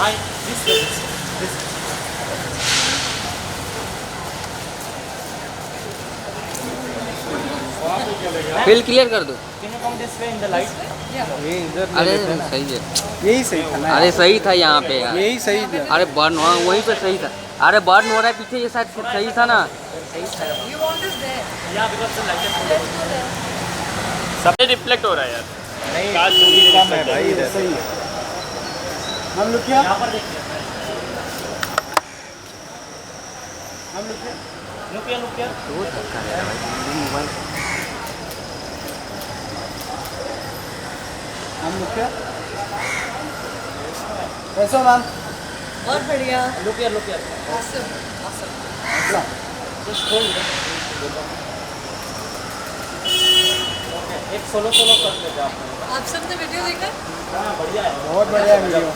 Hi, this. Bill clear कर दो। Can you come this way in the light? ये इधर ले अरे लेते हैं ना। सही है। यही सही था ना। अरे सही था यहाँ पे यार। यही सही था। अरे बर्न हुआ वहीं पे सही था। अरे बर्न हो रहा है पीछे, ये शायद सही था ना। You want us there? Yeah, because the light is Let's go there. सब रिफ्लेक्ट हो रहा है यार। नहीं काश ये भी कम है reflect भाई, है। सही है। हम लोग क्या? यहाँ पर देखिए। हम लोग क्या? Look here. तो धक्का दे रहा है भाई मोबाइल। हम लोग क्या? कैसे हो मैम? बहुत बढ़िया. Look here. Awesome. अच्छा। Just hold it. Okay, एक सोलो कर लेते आप। आप सबने वीडियो देखा? हाँ, बढ़िया है। बहुत बढ़िया वीडियो।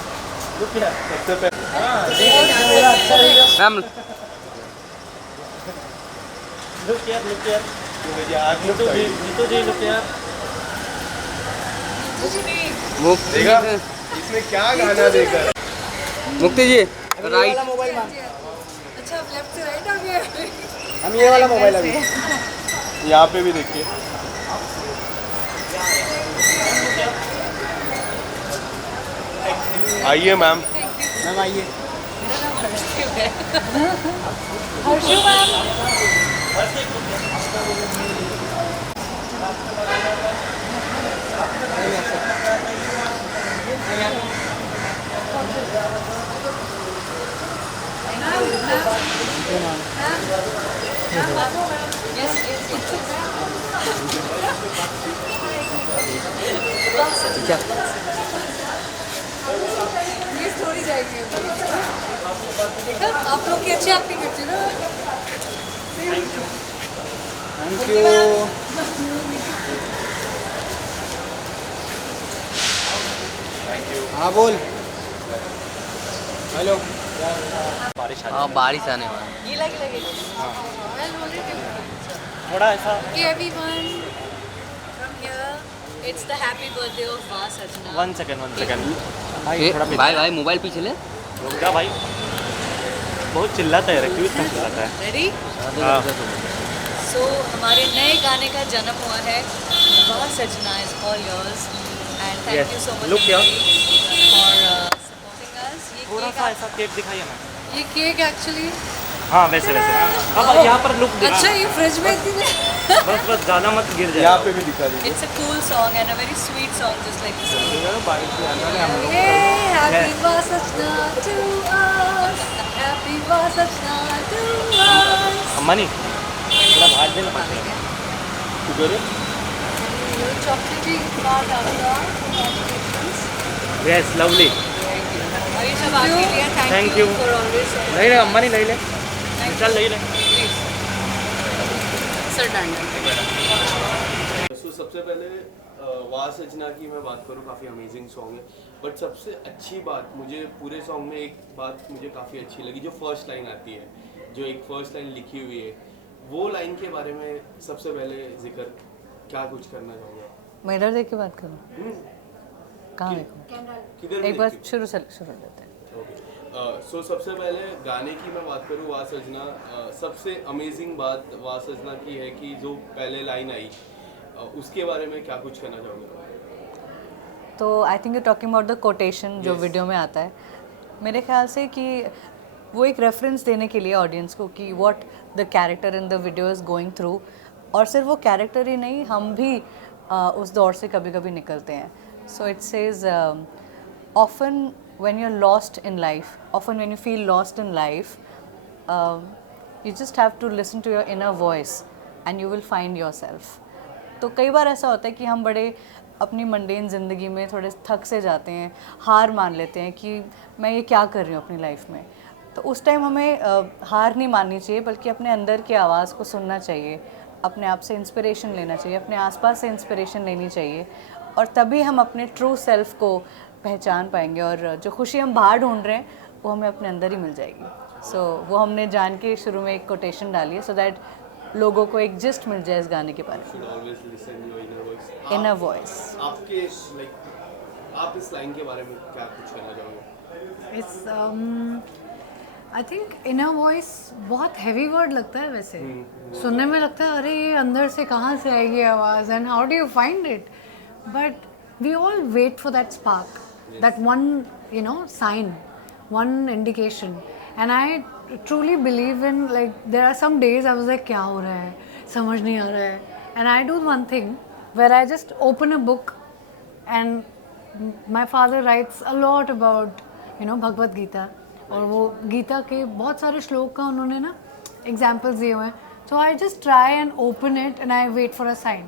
Look here. सबसे पहले। मेरा अच्छा video. Ma'am Look here. Neetu ji look here. मुक्ति देखा? जी, इसमें क्या गाना देखा? मुक्ति जी ये राइट। वाला मोबाइल मैम। अच्छा आप लेफ्ट से राइट आ गए. हम ये वाला मोबाइल अभी। यहाँ पे भी देखिए। आइए मैम। मैम आइए। हर्षू मैम. क्या ये स्टोरी जाएगी अभी. देखा आप लोग की अच्छी एक्टिंग करते हो ना. Thank you. हाँ बोल। हेलो। बारिश हाँ बारिश आने वाला है। ये लगे. थोड़ा ऐसा। Okay everyone, from here it's the happy birthday of Va Sajna. One second. ए, भाई मोबाइल पीछे ले। रुक जा भाई। बहुत चिल्लाता है, क्यों इतना चिल्लाता है? Ready? हाँ। So हमारे नए गाने का जन्म हुआ है. Va Sajna is all yours and thank Yes. you so much Look here. for supporting us. थोड़ा सा ऐसा केक दिखाइए ना। ये केक एक्चुअली. हाँ वैसे अब यहाँ पर लुक अच्छा ये फ्रिज में इतनी. बस ज़्यादा मत गिर जाए। यहाँ पे भी दिखा दीजिए। It's a cool song and a very sweet song just like this. बारिश में आना है हम लोग। Hey, happy Va Sajna to us. Happy Va Sajna to us. अम्मा नहीं थोड़ा भाग देना पड़ेगा। किधर है? चॉकलेटी बात आपका. Congratulations. Yes lovely. और ये सब आपके लिए. Thank Thank you. you for always. नहीं ले अम्मा नहीं ले ले। चल ले ले। Please. Sir Danda. तो सबसे पहले वाह सजना की मैं बात करूँ, काफ़ी अमेजिंग सॉन्ग है। बट सबसे अच्छी बात मुझे पूरे सॉन्ग में एक बात मुझे काफ़ी अच्छी लगी, जो फर्स्ट लाइन आती है, जो एक फर्स्ट लाइन लिखी हुई है, वो लाइन के बारे में सबसे पहले जिक्र क्या कुछ करना चाहूँगा। मिरर देख के बात करो. कहाँ देखो? किधर एक बार शुरू लेते हैं. सो सबसे पहले गाने की मैं बात करूँ, वाह सजना, सबसे अमेजिंग बात वाह सजना की है कि जो पहले लाइन आई उसके बारे में क्या कुछ कहना चाहोगे? तो I think you talking about the quotation जो वीडियो में आता है. मेरे ख्याल से कि वो एक रेफरेंस देने के लिए ऑडियंस को कि what the character in the video is going through. और सिर्फ वो कैरेक्टर ही नहीं, हम भी उस दौर से कभी कभी निकलते हैं. So it says often when you're lost in life, often when you feel lost in life, you just have to listen to your inner voice and you will find yourself. तो कई बार ऐसा होता है कि हम बड़े अपनी मंडेन ज़िंदगी में थोड़े थक से जाते हैं, हार मान लेते हैं कि मैं ये क्या कर रही हूँ अपनी लाइफ में. तो उस टाइम हमें हार नहीं माननी चाहिए, बल्कि अपने अंदर की आवाज़ को सुनना चाहिए, अपने आप से इंस्पिरेशन लेना चाहिए, अपने आसपास से इंस्पिरेशन लेनी चाहिए, और तभी हम अपने ट्रू सेल्फ को पहचान पाएंगे. और जो खुशी हम बाहर ढूंढ रहे हैं वो हमें अपने अंदर ही मिल जाएगी. सो वो हमने जान के शुरू में एक कोटेशन डाली है, सो दैट लोगों को एक जिस्ट मिल जाए इस गाने के बारे में. Should always listen your inner voice. Inner voice. आपके लाइक आप इस लाइन के बारे में क्या कुछ कहना चाहोगे? It's I think inner voice बहुत हैवी वर्ड लगता है वैसे सुनने में लगता है अरे ये अंदर से कहाँ से आएगी आवाज़ and how do you find it but we all wait for that spark that one you know sign one indication and I truly believe in like there are some days I was like क्या हो रहा है समझ नहीं आ रहा है and I do one thing where I just open a book and my father writes a lot about you know Bhagavad Gita और वो गीता के बहुत सारे श्लोक का उन्होंने ना एग्जाम्पल्स दिए हुए हैं so I just try and open it and I wait for a sign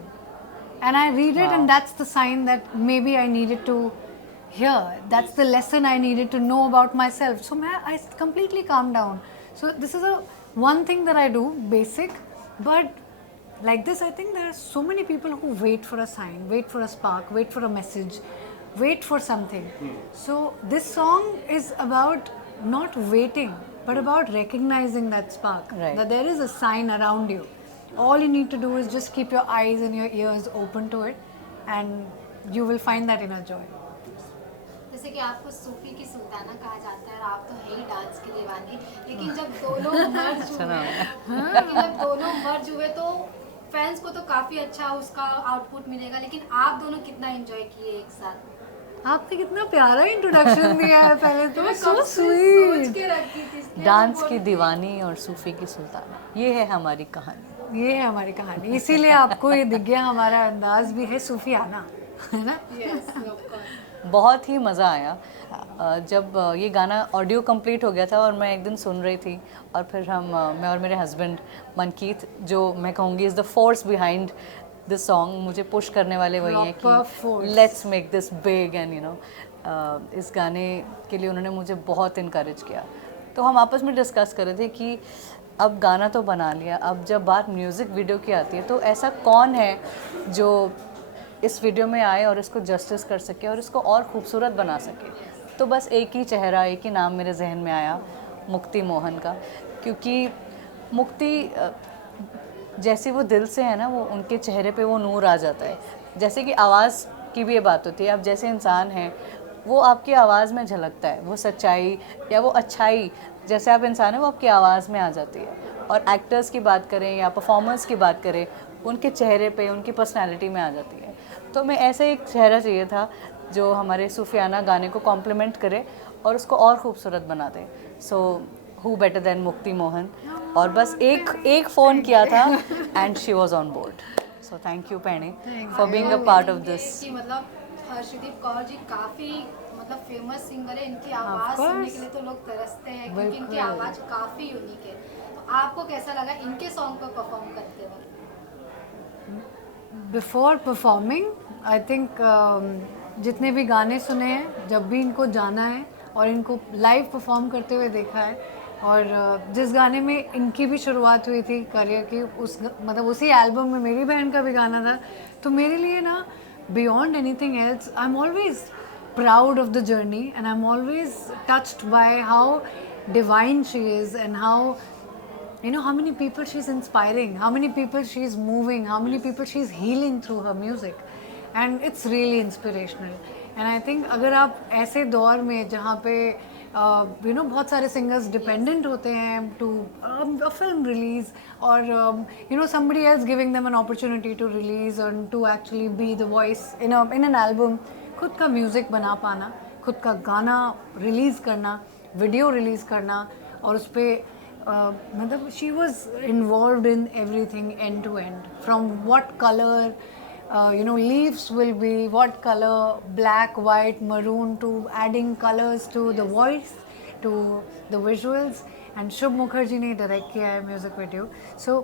and I read it and that's the sign that maybe I needed to hear that's the lesson I needed to know about myself so मैं I completely calm down so this is a one thing that I do basic but like this I think there are so many people who wait for a sign, wait for a spark, wait for a message, wait for something. So this song is about not waiting but about recognizing that spark, Right. that there is a sign around you. All you need to do is just keep your eyes and your ears open to it and you will find that inner joy. जैसे कि आपको सूफी की सुल्ताना कहा जाता है और आप तो है ही डांस के दीवाने लेकिन जब दोनों मर्ज हुए तो फैंस को तो काफ़ी अच्छा उसका आउटपुट मिलेगा लेकिन आप दोनों कितना एंजॉय किए एक साथ आपने कितना प्यारा इंट्रोडक्शन दिया है पहले तो सो सोच स्वीट के रखी थी इसलिए डांस की दीवानी और सूफी की सुल्ताना, ये है हमारी कहानी। ये है हमारी कहानी इसीलिए आपको ये दिख गया हमारा अंदाज भी है सूफियाना है ना बहुत ही मज़ा आया जब ये गाना ऑडियो कंप्लीट हो गया था और मैं एक दिन सुन रही थी और फिर मैं और मेरे हस्बैंड मनकीत जो मैं कहूँगी is the force behind this song, मुझे पुश करने वाले वही हैं कि let's make this big and you know इस गाने के लिए उन्होंने मुझे बहुत इनकरेज किया। तो हम आपस में डिस्कस कर रहे थे कि अब गाना तो बना लिया, अब जब बात म्यूज़िक वीडियो की आती है तो ऐसा कौन है जो इस वीडियो में आए और इसको जस्टिस कर सके और इसको और खूबसूरत बना सके। तो बस एक ही चेहरा, एक ही नाम मेरे जहन में आया, मुक्ति मोहन का, क्योंकि मुक्ति जैसे वो दिल से है ना, वो उनके चेहरे पे वो नूर आ जाता है। जैसे कि आवाज़ की भी ये बात होती है, आप जैसे इंसान हैं वो आपकी आवाज़ में झलकता है, वो सच्चाई या वो अच्छाई जैसे आप इंसान हैं वो आपकी आवाज़ में आ जाती है। और एक्टर्स की बात करें या परफॉर्मर्स की बात करें, उनके चेहरे पे, उनकी पर्सनैलिटी में आ जाती है। तो मैं ऐसे एक चेहरा चाहिए था जो हमारे सूफियाना गाने को कॉम्प्लीमेंट करे और उसको और खूबसूरत बना दे। So who better than Mukti Mohan. और बस एक फ़ोन किया था and she was on board. So thank you पैणे for being a part of this. कि मतलब हर्षदीप कौर जी काफ़ी मतलब फेमस सिंगर है, इनकी आवाज़ सुनने के लिए तो लोग तरसते हैं क्योंकि इनकी आवाज़ काफ़ी यूनिक है। तो आपको कैसा लगा इनके सॉन्ग को परफॉर्म करते वक्त? बिफोर परफॉर्मिंग आई थिंक जितने भी गाने सुने हैं, जब भी इनको जाना है और इनको लाइव परफॉर्म करते हुए देखा है और जिस गाने में इनकी भी शुरुआत हुई थी करियर की, मतलब उसी एल्बम में मेरी बहन का भी गाना था, तो मेरे लिए ना beyond anything else I am always proud of the journey and I am always touched by how divine she is and how many people she's inspiring, how many people she's moving, how many people she's healing through her music, and it's really inspirational. And I think अगर आप ऐसे दौर में जहाँ पे बहुत सारे singers dependent होते हैं to a film release or somebody else giving them an opportunity to release and to actually be the voice in an album, खुद का म्यूज़िक बना पाना, खुद का गाना रिलीज़ करना, वीडियो रिलीज़ करना और उस पर मतलब she was involved in everything end to end, from what color leaves will be, what color, black, white, maroon, to adding colors to the voice, to the visuals, and Shubh Mukherjee ने direct किया है music video. So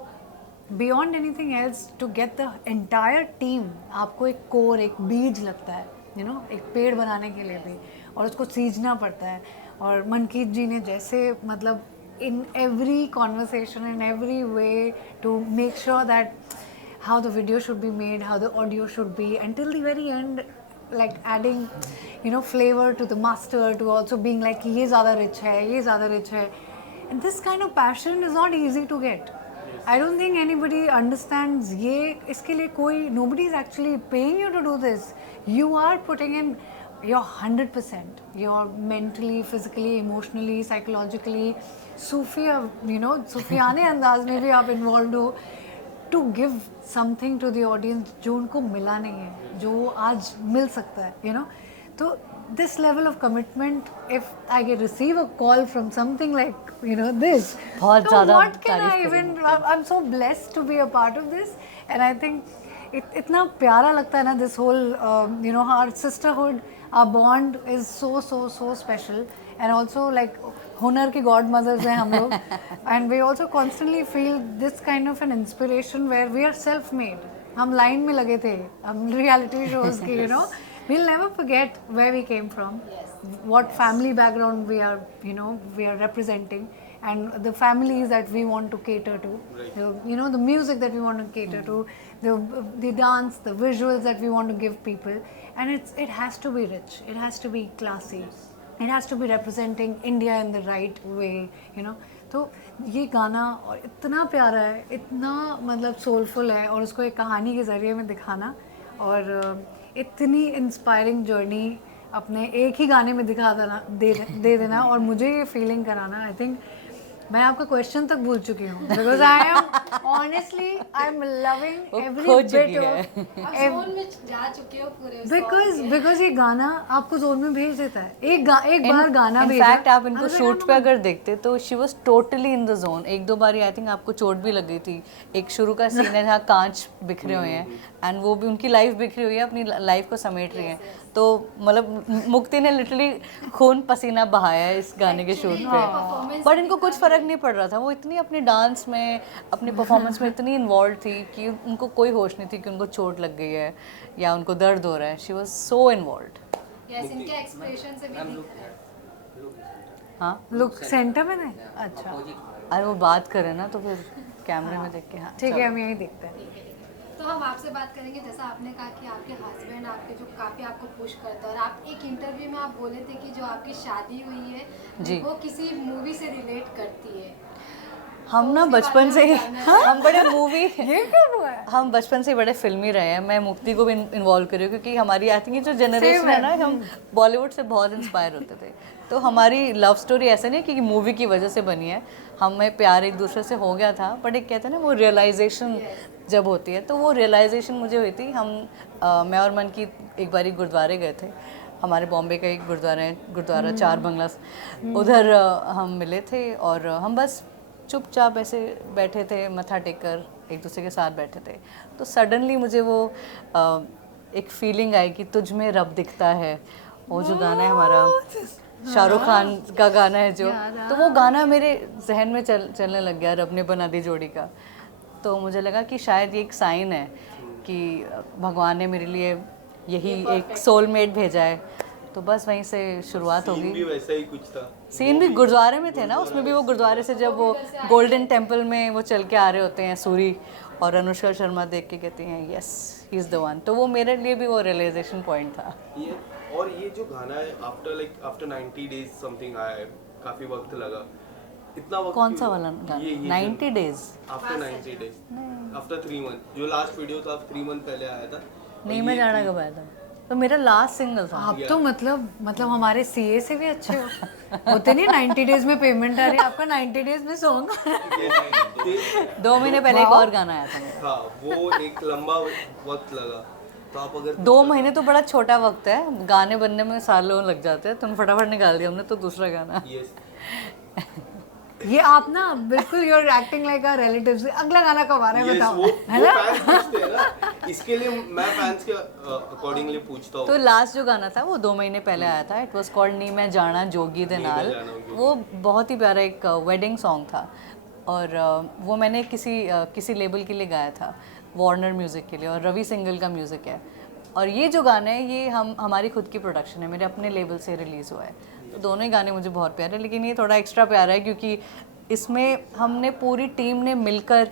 beyond anything else, to get the entire team, आपको एक core, एक बीज लगता है, एक पेड़ बनाने के लिए भी, और उसको सींचना पड़ता है। और मनकीत जी ने जैसे मतलब in every conversation, in every way to make sure that how the video should be made, how the audio should be, until the very end, like adding flavor to the master, to also being like ye zyada rich hai, ye zyada rich hai. And this kind of passion is not easy to get. I don't think anybody understands ye iske liye nobody is actually paying you to do this. You are putting in you're 100%. You're mentally, physically, emotionally, psychologically, Sufiya, you know, सूफियाने अंदाज में भी आप involved हो to give something to the audience जो उनको मिला नहीं है, जो आज मिल सकता है, you know. तो this level of commitment, if I get receive a call from something like, you know, this, बहुत so ज़्यादा what can I तारीफ even, I'm so blessed to be a part of this, and I think इतना प्यारा लगता है ना, this whole you know, our sisterhood, our bond is so special, and also like हुनर की godmothers हैं हम लोग, and we also constantly feel this kind of an inspiration where we are self-made. हम लाइन में लगे थे, हम reality shows की, you know, we'll never forget where we came from, what family background we are, you know, we are representing, and the families that we want to cater to, you know, the music that we want to cater to, the dance, the visuals that we want to give people, and it has to be rich, it has to be classy, it has to be representing India in the right way, you know. तो ये गाना और इतना प्यारा है, इतना मतलब soulful है, और उसको एक कहानी के ज़रिए में दिखाना, और इतनी इंस्पायरिंग जर्नी अपने एक ही गाने में दिखा दे देना और मुझे ये फीलिंग कराना, आई थिंक मैं आपका क्वेश्चन तक भूल चुकी हूँ, because I am honestly I am loving every bit of, zone में जा चुके हो पूरे बिकॉज ये गाना आपको जोन में भेज देता है, एक बार गाना भेजा। इनफैक्ट आप इनको शूट पे अगर देखते तो she was totally in the zone. एक दो बार आई थिंक आपको चोट भी लग गई थी, एक शुरू का सीन है जहाँ कांच बिखरे हुए हैं, एंड वो भी उनकी लाइफ बिखरी हुई है, अपनी लाइफ को समेट रही है, तो मतलब मुक्ति ने लिटरली खून पसीना बहाया है इस गाने के शूट पे, बट इनको कुछ फ़र्क नहीं पड़ रहा था, वो इतनी अपने डांस में, अपनी परफॉर्मेंस में इतनी इन्वॉल्व थी कि उनको कोई होश नहीं थी कि उनको चोट लग गई है या उनको दर्द हो रहा है। She was so involved. Yes, इनके एक्सप्रेशन से भी दिख रहा है। हाँ, लुक सेंटर में नहीं, अच्छा अरे वो बात करें ना तो फिर कैमरे में देख के, हाँ ठीक है, हम यही देखते हैं। तो हम आपसे बात करेंगे, जैसा आपने कहा कि आपके हस्बैंड आपके जो काफ़ी आपको पुश करते हैं, और आप एक इंटरव्यू में आप बोले थे कि जो आपकी शादी हुई है जी, वो किसी मूवी से रिलेट करती है। हम ना बचपन से ही हम बड़े मूवी हम बचपन से बड़े फिल्मी रहे हैं। मैं मुक्ति को भी इन्वॉल्व करी हूँ क्योंकि हमारी आई थिंक जो जनरेशन है ना, हम बॉलीवुड से बहुत इंस्पायर होते थे, तो हमारी लव स्टोरी ऐसा नहीं कि मूवी की वजह से बनी है, हमें प्यार एक दूसरे से हो गया था, बट एक कहते हैं ना वो रियलाइजेशन जब होती है, तो वो रियलाइजेशन मुझे हुई थी। मैं और मन की एक बारी गुरुद्वारे गए थे, हमारे बॉम्बे का एक गुरुद्वारा है, गुरुद्वारा चार बंगला, उधर हम मिले थे और हम बस चुपचाप ऐसे बैठे थे, मत्था टेक कर एक दूसरे के साथ बैठे थे, तो सडनली मुझे वो एक फीलिंग आई कि तुझ में रब दिखता है, वो जो गाना है हमारा शाहरुख खान का गाना है जो, तो वो गाना मेरे जहन में चलने लग गया, रब ने बना दी जोड़ी का। तो मुझे लगा कि शायद ये एक साइन है कि भगवान ने मेरे लिए यही एक सोलमेट भेजा है, तो बस वहीं से शुरुआत होगी। सीन भी वैसा ही कुछ था, सीन भी गुरुद्वारे में थे ना, उसमें भी वो गुरुद्वारे से जब वो गोल्डन टेम्पल में वो चल के आ रहे होते हैं सूरी, और अनुष्का शर्मा देख के कहती हैं yes he is the one, तो वो मेरे लिए भी वो रियलाइजेशन पॉइंट था। ये और ये जो गाना है आफ्टर 90 डेज समथिंग आया है, काफी वक्त लगा, इतना वक्त कौन क्यों सा लगा? वाला गाना? ये 90 days after 90 days after 3 month, जो लास्ट वीडियो था 3 मंथ पहले आया था। नहीं, मैं जाना कब आया था, तो मेरा लास्ट सिंगल था। आप तो मतलब हमारे सीए से भी अच्छे हो, होते नहीं 90 डेज में पेमेंट आ रही है, आपका 90 डेज में सॉन्ग 2 महीने पहले एक और गाना आया था मेरा। हाँ, वो एक लंबा वक्त लगा, तो आप अगर 2 महीने तो बड़ा छोटा वक्त है, गाने बनने में सालों लग जाते हैं, तुम फटाफट निकाल दिया हमने तो दूसरा गाना। यस, ये आप ना बिल्कुल you are acting like a relatives, अगला गाना कब आ रहा है बताओ, है ना? फैंस पूछते हैं ना, इसके लिए मैं फैंस के अकॉर्डिंगली पूछता हूँ। तो लास्ट जो गाना था वो 2 महीने पहले आया था, इट वाज कॉल्ड नी मैं जाना जोगी दे नाल। वो बहुत ही प्यारा एक वेडिंग सॉन्ग था, और वो मैंने किसी लेबल के लिए गाया था, वार्नर म्यूज़िक के लिए, और रवि सिंगल का म्यूज़िक है। और ये जो गाना है ये हमारी खुद की प्रोडक्शन है, मेरे अपने लेबल से रिलीज़ हुआ है, तो दोनों ही गाने मुझे बहुत प्यारे हैं, लेकिन ये थोड़ा एक्स्ट्रा प्यारा है क्योंकि इसमें हमने पूरी टीम ने मिलकर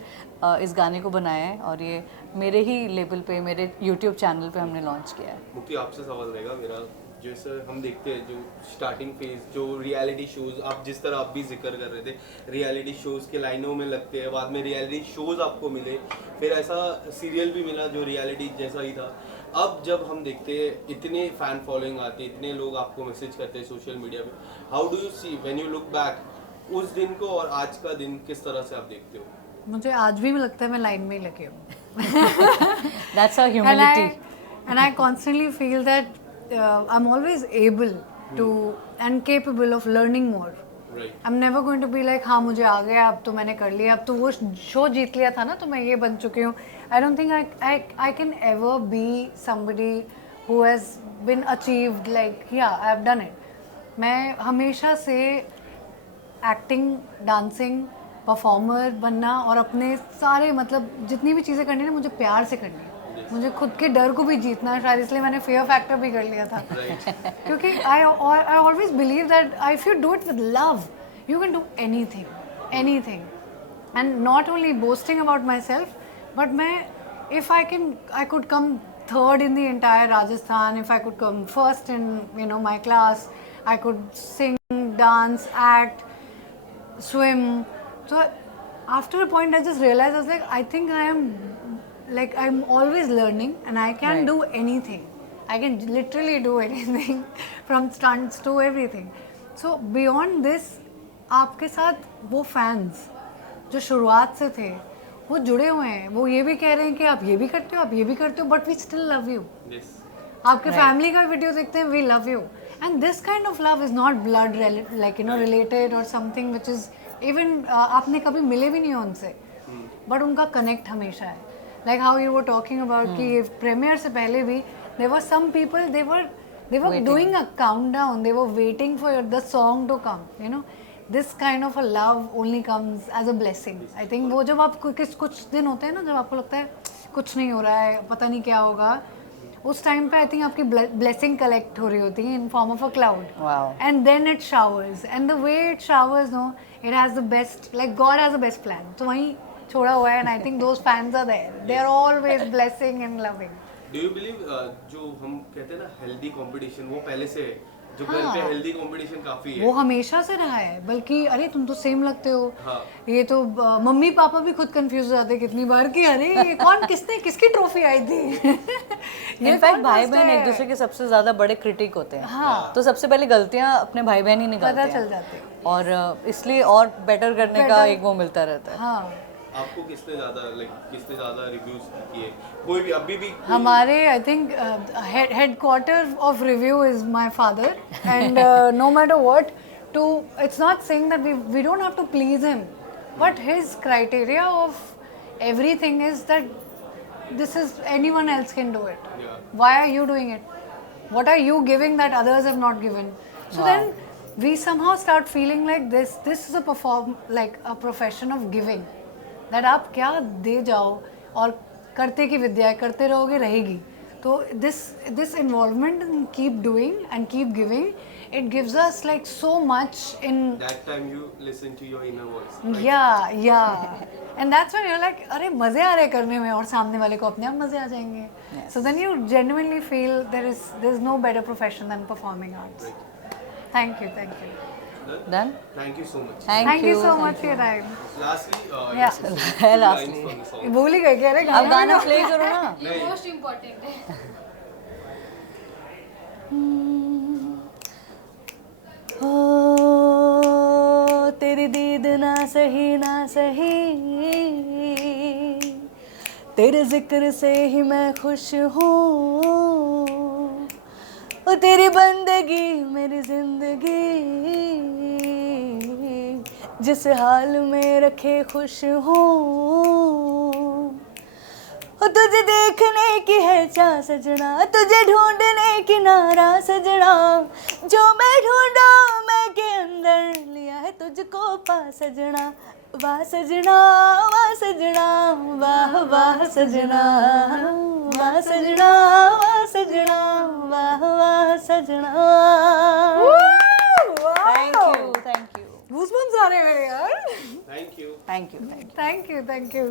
इस गाने को बनाया है, और ये मेरे ही लेबल पे, मेरे यूट्यूब चैनल पे हमने लॉन्च किया है। मुक्ति, आपसे सवाल रहेगा मेरा, जैसे हम देखते हैं जो स्टार्टिंग फेज, जो रियलिटी शोज, आप जिस तरह आप भी जिक्र कर रहे थे, रियलिटी शोज के लाइनों में लगते हैं, बाद में रियलिटी शोज आपको मिले, फिर ऐसा सीरियल भी मिला जो रियलिटी जैसा ही था, अब जब हम देखते हैं इतने फैन फॉलोइंग आती है, इतने लोग आपको मैसेज करते हैं सोशल मीडिया पे, how do you see when you look back उस दिन को और आज का दिन किस तरह से आप देखते हो? मुझे आज भी लगता है मैं लाइन में ही लगी हूँ. That's our humility. And I constantly feel that I'm always able to and capable of learning more. Right. I'm never going to be like हाँ मुझे आ गया अब तो मैंने कर लिया अब तो वो शो जीत लिया था ना तो मैं ये बन चुकी हूँ. I don't think I can ever be somebody who has been achieved like yeah I've done it. मैं हमेशा से एक्टिंग, डांसिंग, परफॉर्मर बनना और अपने सारे मतलब जितनी भी चीज़ें करनी है ना मुझे प्यार से करनी है. मुझे खुद के डर को भी जीतना है, शायद इसलिए मैंने फियर फैक्टर भी कर लिया था. क्योंकि I always believe that if you do it with love you can do anything and not only boasting about myself but मैं if I could come third in the entire Rajasthan, if I could come first in my class, I could sing, dance, act, swim. So after a point I just realized I was like I think I'm always learning and I can do anything. I can literally do anything from stunts to everything. So beyond this आपके साथ वो fans जो शुरुआत से थे वो जुड़े हुए हैं, वो ये भी कह रहे हैं कि आप ये भी करते हो, आप ये भी करते हो, but we still love you. आपके फैमिली का वीडियो देखते हैं, we love you. And this kind of love is not blood related or something which is even आपने कभी मिले भी नहीं हो उनसे, but उनका connect हमेशा है. Like how you were talking about कि premiere से पहले भी there were some people they were doing a countdown, they were waiting for the song to come. You know, this kind of a love only comes as a blessing. I think वो जब आप कुछ दिन होते हैं ना जब आपको लगता है कुछ नहीं हो रहा है, पता नहीं क्या होगा, उस टाइम पे आई थिंक आपकी ब्लेसिंग कलेक्ट हो रही होती है in form of a cloud. And then it showers and the way it showers no it has the best, like God has the best plan. तो वहीं छोड़ा हुआ है and I think those fans are there, they are always blessing and loving. Do you believe जो हम कहते हैं ना हेल्दी कंपटीशन वो पहले से है, जो घर पे हेल्दी कंपटीशन काफी है, वो हमेशा से रहा है. बल्कि अरे तुम तो सेम लगते हो. हाँ. ये तो मम्मी पापा भी खुद कंफ्यूज हो जाते कितनी बार कि अरे ये कौन किसकी ट्रॉफी आई थी. इनफैक्ट भाई बहन एक दूसरे के सबसे ज्यादा बड़े क्रिटिक होते हैं. हाँ. तो सबसे पहले गलतियां अपने भाई बहन ही निकालते हैं, पता चल जाते हैं और इसलिए और बेटर करने का एक वो मिलता रहता है. हाँ. आपको किसने ज्यादा रिव्यूज किए? कोई भी अभी भी हमारे I think headquarter of review is my father and no matter what to it's not saying that we don't have to please him but his criteria of everything is that this is anyone else can do it. Why are you doing it? What are you giving that others have not given? So then we somehow start feeling like this is a profession of giving, that आप क्या दे जाओ और करते की विद्या है, करते रहोगे रहेगी. तो this involvement and keep doing and keep giving, it gives us like so much in that time you listen to your inner voice, right? yeah and that's when you're like अरे मजे आ रहे करने में और सामने वाले को अपने आप मजे आ जाएंगे. So then you genuinely feel there's no better profession than performing arts. Thank you. Done? Thank you so much. Thank you so much for your time. Lastly, Yeah. lines from the song. भूल ही गए कि अरे अब गाना play करो ना. ये most important है. हो तेरी दीद ना सही, तेरे जिक्र से ही मैं खुश हूँ. ओ तेरी बंदगी मेरी जिंदगी जिस हाल में रखे खुश हूँ. ओ तुझे देखने की है चाह सजना, तुझे ढूंढने की नारा सजना, जो मैं ढूंढा मैं के अंदर लिया है तुझको पा सजना. वाह सजना वाह सजना वाह वाह सजना, वाह सजना वाह सजना वाह वाह सजना. Thank you. Goosebumps आ रहे हैं मेरे यार. Thank you. Thank you. Thank you.